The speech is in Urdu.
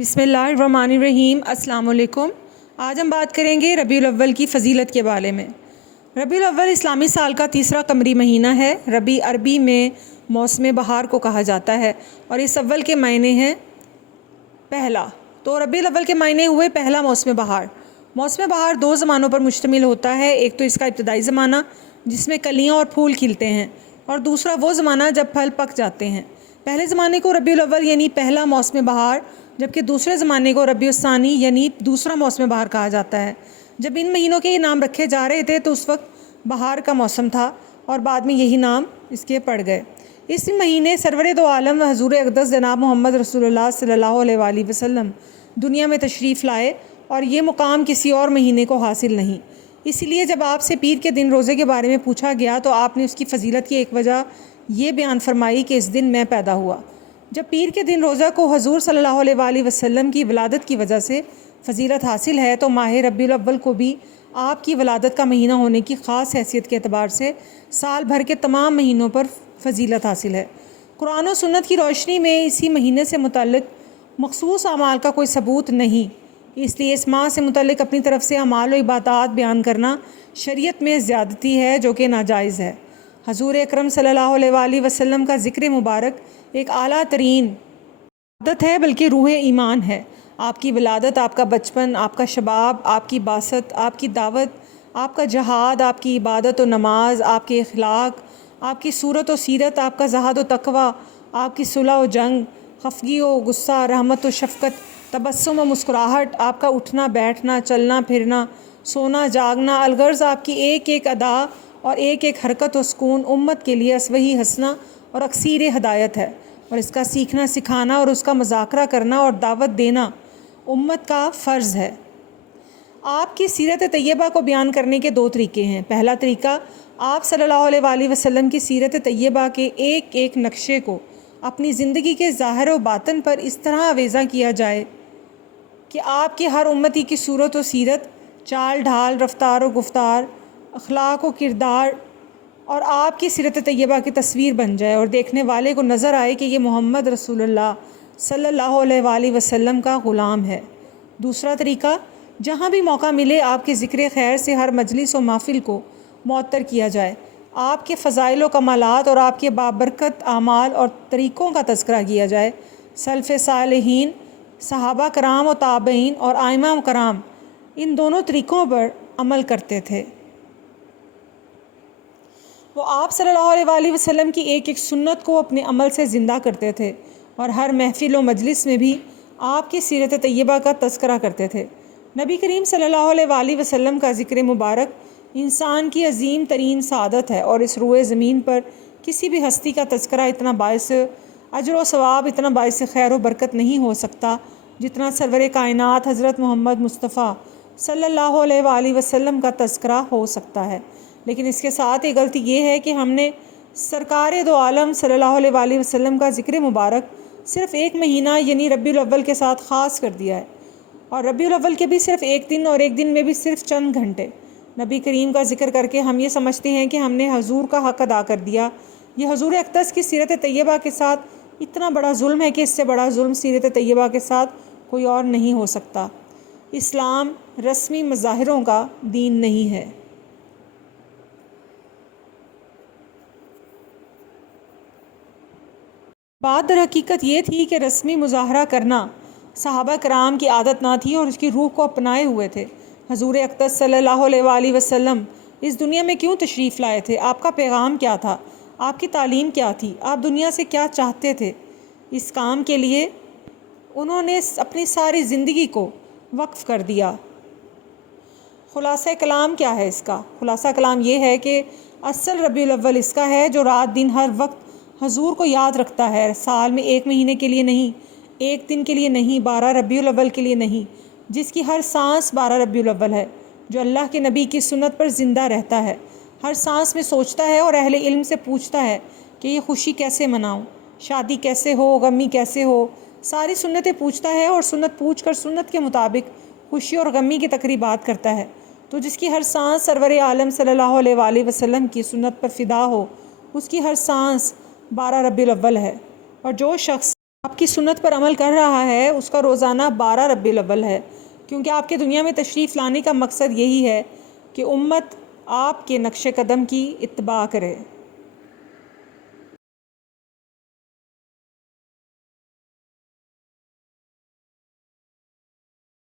بسم اللہ الرحمن الرحیم۔ السلام علیکم۔ آج ہم بات کریں گے ربیع الاول کی فضیلت کے بارے میں۔ ربیع الاول اسلامی سال کا تیسرا قمری مہینہ ہے۔ ربیع عربی میں موسم بہار کو کہا جاتا ہے اور اس اول کے معنی ہیں پہلا۔ تو ربیع الاول کے معنی ہوئے پہلا موسم بہار۔ موسم بہار دو زمانوں پر مشتمل ہوتا ہے، ایک تو اس کا ابتدائی زمانہ جس میں کلیاں اور پھول کھلتے ہیں، اور دوسرا وہ زمانہ جب پھل پک جاتے ہیں۔ پہلے زمانے کو ربیع الاول یعنی پہلا موسم بہار، جبکہ دوسرے زمانے کو ربیع الثانی یعنی دوسرا موسم بہار کہا جاتا ہے۔ جب ان مہینوں کے یہ نام رکھے جا رہے تھے تو اس وقت بہار کا موسم تھا اور بعد میں یہی نام اس کے پڑ گئے۔ اس مہینے سرور دو عالم و حضور اقدس جناب محمد رسول اللہ صلی اللہ علیہ وآلہ وسلم دنیا میں تشریف لائے، اور یہ مقام کسی اور مہینے کو حاصل نہیں۔ اس لیے جب آپ سے پیر کے دن روزے کے بارے میں پوچھا گیا تو آپ نے اس کی فضیلت کی ایک وجہ یہ بیان فرمائی کہ اس دن میں پیدا ہوا۔ جب پیر کے دن روزہ کو حضور صلی اللہ علیہ وآلہ وسلم کی ولادت کی وجہ سے فضیلت حاصل ہے، تو ماہ ربیع الاول کو بھی آپ کی ولادت کا مہینہ ہونے کی خاص حیثیت کے اعتبار سے سال بھر کے تمام مہینوں پر فضیلت حاصل ہے۔ قرآن و سنت کی روشنی میں اسی مہینے سے متعلق مخصوص اعمال کا کوئی ثبوت نہیں، اس لیے اس ماہ سے متعلق اپنی طرف سے اعمال و عبادات بیان کرنا شریعت میں زیادتی ہے جو کہ ناجائز ہے۔ حضور اکرم صلی اللہ علیہ وآلہ وسلم کا ذکر مبارک ایک اعلیٰ ترین عادت ہے، بلکہ روح ایمان ہے۔ آپ کی ولادت، آپ کا بچپن، آپ کا شباب، آپ کی بعثت، آپ کی دعوت، آپ کا جہاد، آپ کی عبادت و نماز، آپ کے اخلاق، آپ کی صورت و سیرت، آپ کا زہد و تقوی، آپ کی صلح و جنگ، خفگی و غصہ، رحمت و شفقت، تبسم و مسکراہٹ، آپ کا اٹھنا بیٹھنا، چلنا پھرنا، سونا جاگنا، الغرض آپ کی ایک ایک ادا اور ایک ایک حرکت و سکون امت کے لیے اسوہ حسنہ اور اکثیر ہدایت ہے، اور اس کا سیکھنا سکھانا اور اس کا مذاکرہ کرنا اور دعوت دینا امت کا فرض ہے۔ آپ کی سیرت طیبہ کو بیان کرنے کے دو طریقے ہیں۔ پہلا طریقہ، آپ صلی اللہ علیہ وآلہ وسلم کی سیرت طیبہ کے ایک ایک نقشے کو اپنی زندگی کے ظاہر و باطن پر اس طرح آویزاں کیا جائے کہ آپ کی ہر امتی کی صورت و سیرت، چال ڈھال، رفتار و گفتار، اخلاق و کردار اور آپ کی سیرت طیبہ کی تصویر بن جائے، اور دیکھنے والے کو نظر آئے کہ یہ محمد رسول اللہ صلی اللہ علیہ وآلہ وسلم کا غلام ہے۔ دوسرا طریقہ، جہاں بھی موقع ملے آپ کے ذکر خیر سے ہر مجلس و محفل کو معطر کیا جائے، آپ کے فضائل و کمالات اور آپ کے بابرکت اعمال اور طریقوں کا تذکرہ کیا جائے۔ سلف صالحین، صحابہ کرام و تابعین اور ائمہ کرام ان دونوں طریقوں پر عمل کرتے تھے۔ وہ آپ صلی اللہ علیہ وآلہ وسلم کی ایک ایک سنت کو اپنے عمل سے زندہ کرتے تھے، اور ہر محفل و مجلس میں بھی آپ کی سیرت طیبہ کا تذکرہ کرتے تھے۔ نبی کریم صلی اللہ علیہ وآلہ وسلم کا ذکر مبارک انسان کی عظیم ترین سعادت ہے، اور اس روئے زمین پر کسی بھی ہستی کا تذکرہ اتنا باعث اجر و ثواب، اتنا باعث خیر و برکت نہیں ہو سکتا جتنا سرور کائنات حضرت محمد مصطفیٰ صلی اللہ علیہ وآلہ وسلم کا تذکرہ ہو سکتا ہے۔ لیکن اس کے ساتھ ایک غلطی یہ ہے کہ ہم نے سرکار دو عالم صلی اللہ علیہ وآلہ وسلم کا ذکر مبارک صرف ایک مہینہ یعنی ربیع الاول کے ساتھ خاص کر دیا ہے، اور ربیع الاول کے بھی صرف ایک دن اور ایک دن میں بھی صرف چند گھنٹے نبی کریم کا ذکر کر کے ہم یہ سمجھتے ہیں کہ ہم نے حضور کا حق ادا کر دیا۔ یہ حضور اقدس کی سیرت طیبہ کے ساتھ اتنا بڑا ظلم ہے کہ اس سے بڑا ظلم سیرت طیبہ کے ساتھ کوئی اور نہیں ہو سکتا۔ اسلام رسمی مظاہروں کا دین نہیں ہے۔ بات در حقیقت یہ تھی کہ رسمی مظاہرہ کرنا صحابہ کرام کی عادت نہ تھی اور اس کی روح کو اپنائے ہوئے تھے۔ حضور اقدس صلی اللہ علیہ وآلہ وسلم اس دنیا میں کیوں تشریف لائے تھے؟ آپ کا پیغام کیا تھا؟ آپ کی تعلیم کیا تھی؟ آپ دنیا سے کیا چاہتے تھے؟ اس کام کے لیے انہوں نے اپنی ساری زندگی کو وقف کر دیا۔ خلاصہ کلام کیا ہے اس کا؟ خلاصہ کلام یہ ہے کہ اصل ربیع الاول اس کا ہے جو رات دن ہر وقت حضور کو یاد رکھتا ہے، سال میں ایک مہینے کے لیے نہیں، ایک دن کے لیے نہیں، 12 ربیع الاول کے لیے نہیں، جس کی ہر سانس 12 ربیع الاول ہے، جو اللہ کے نبی کی سنت پر زندہ رہتا ہے، ہر سانس میں سوچتا ہے اور اہل علم سے پوچھتا ہے کہ یہ خوشی کیسے مناؤں، شادی کیسے ہو، غمی کیسے ہو، ساری سنتیں پوچھتا ہے، اور سنت پوچھ کر سنت کے مطابق خوشی اور غمی کی تقریبات کرتا ہے۔ تو جس کی ہر سانس سرور عالم صلی اللہ علیہ وآلہ وسلم کی سنت پر فدا ہو، اس کی ہر سانس 12 ربیع الاول ہے، اور جو شخص آپ کی سنت پر عمل کر رہا ہے اس کا روزانہ 12 ربیع الاول ہے، کیونکہ آپ کے دنیا میں تشریف لانے کا مقصد یہی ہے کہ امت آپ کے نقش قدم کی اتباع کرے۔